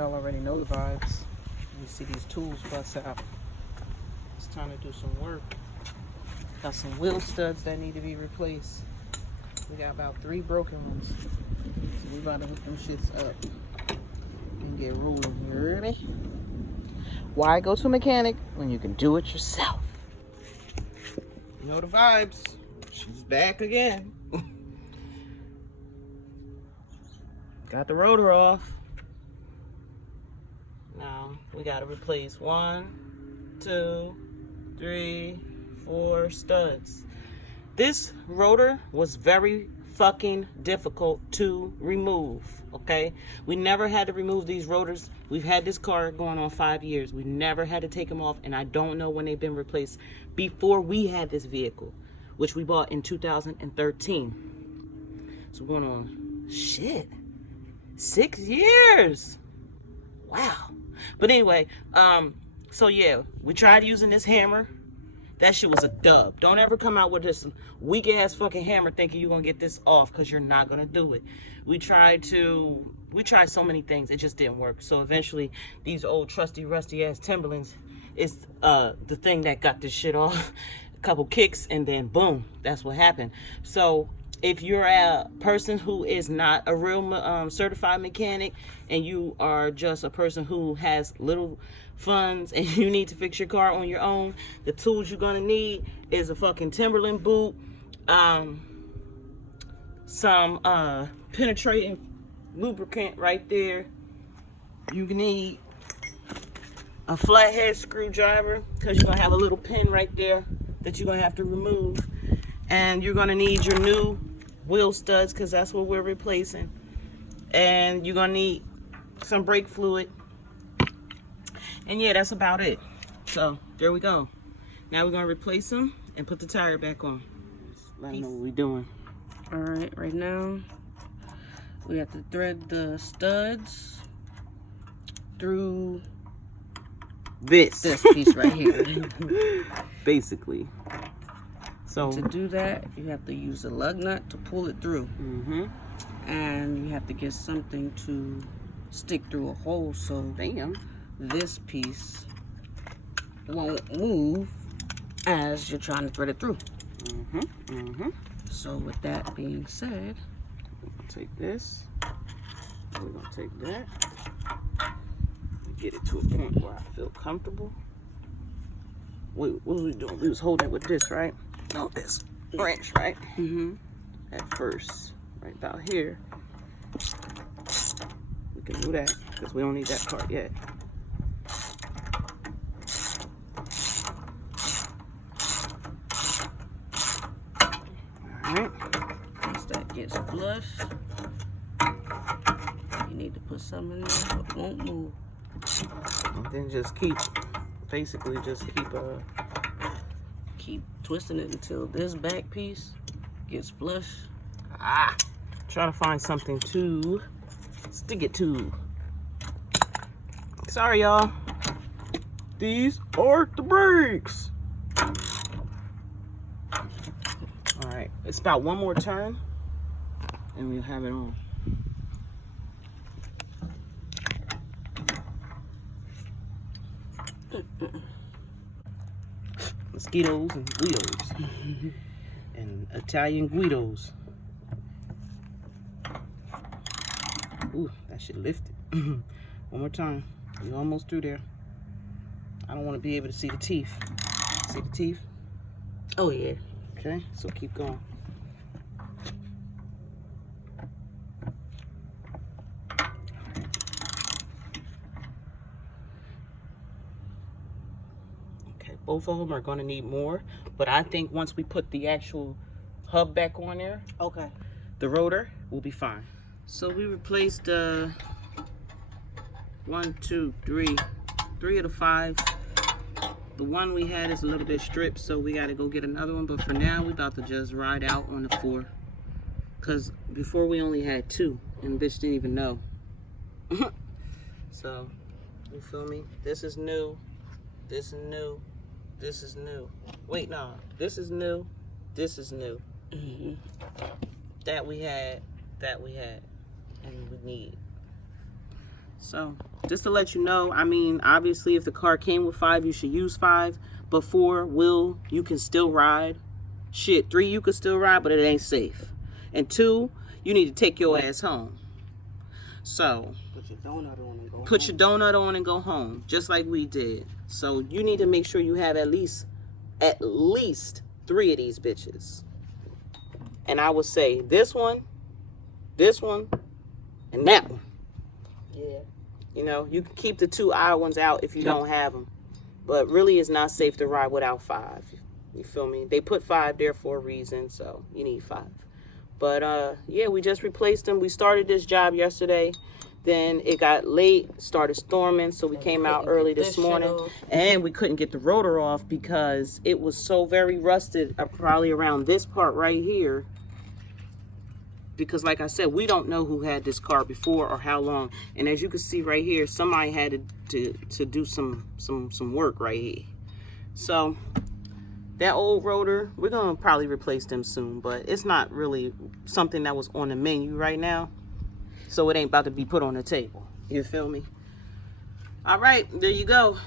Y'all already know the vibes. You see these tools bust out. It's time to do some work. Got some wheel studs that need to be replaced. We got about 3 broken ones. So we about to hook them shits up and get rolling. You ready? Why go to a mechanic when you can do it yourself? You know the vibes. She's back again. Got the rotor off. Now we gotta replace 1, 2, 3, 4 studs. This rotor was very fucking difficult to remove, okay? We never had to remove these rotors. We've had this car going on 5 years. We never had to take them off, and I don't know when they've been replaced before we had this vehicle, which we bought in 2013. So we're going on, shit, 6 years. Wow. But anyway, so yeah, we tried using this hammer. That shit was a dub. Don't ever come out with this weak ass fucking hammer thinking you're gonna get this off, because you're not gonna do it. We tried so many things, it just didn't work. So eventually these old trusty rusty ass Timberlands is the thing that got this shit off. A couple kicks and then boom, that's what happened. So if you're a person who is not a real certified mechanic, and you are just a person who has little funds and you need to fix your car on your own, the tools you're gonna need is a fucking Timberland boot, some penetrating lubricant right there. You need a flathead screwdriver, because you're gonna have a little pin right there that you're gonna have to remove, and you're gonna need your new wheel studs, because that's what we're replacing, and you're gonna need some brake fluid. And yeah, that's about it. So there we go. Now we're gonna replace them and put the tire back on. Let them know what we're doing. All right, right now we have to thread the studs through this piece right here. Basically. So to do that, you have to use a lug nut to pull it through. And you have to get something to stick through a hole, so this piece won't move as you're trying to thread it through. So with that being said, we're gonna take this, we're gonna take that, get it to a point where I feel comfortable. Wait, what was we doing? We was holding it with this, right? No, this wrench, right? At first, right about here. We can do that because we don't need that part yet. Alright. Once that gets flush, you need to put some in there so it won't move. And then just keep twisting it until this back piece gets flush. Try to find something to stick it to. Sorry, y'all. These are the brakes. All right, it's about one more turn, and we'll have it on. Mosquitoes and Guidos. And Italian Guidos. Ooh, that shit lifted. One more time. You're almost through there. I don't want to be able to see the teeth. See the teeth? Oh yeah. Okay, so keep going. Okay, both of them are going to need more, but I think once we put the actual hub back on there, the rotor will be fine. So we replaced 1, 2, 3 of the 5. The one we had is a little bit stripped, so we got to go get another one. But for now, we're about to just ride out on the 4. Because before we only had 2, and the bitch didn't even know. So, you feel me? This is new. This is new. This is new. Wait, no. This is new. This is new. That we had. And we need. So just to let you know, I mean, obviously if the car came with 5, you should use 5. But 4, you can still ride. Shit, 3, you can still ride, but it ain't safe. And 2, you need to take your ass home. So put your donut on and go home. Put your donut on and go home, just like we did. So you need to make sure you have at least 3 of these bitches. And I would say this one, and that one. Yeah. You know, you can keep the 2 other ones out if you don't have them. But really, it's not safe to ride without 5. You feel me? They put 5 there for a reason, so you need 5. But, yeah, we just replaced them. We started this job yesterday. Then it got late, started storming, so we came out early this morning. And we couldn't get the rotor off because it was so very rusted, probably around this part right here. Because like I said, we don't know who had this car before or how long. And as you can see right here, somebody had to do some work right here. So that old rotor, we're gonna probably replace them soon, but it's not really something that was on the menu right now. So it ain't about to be put on the table. You feel me? All right, there you go.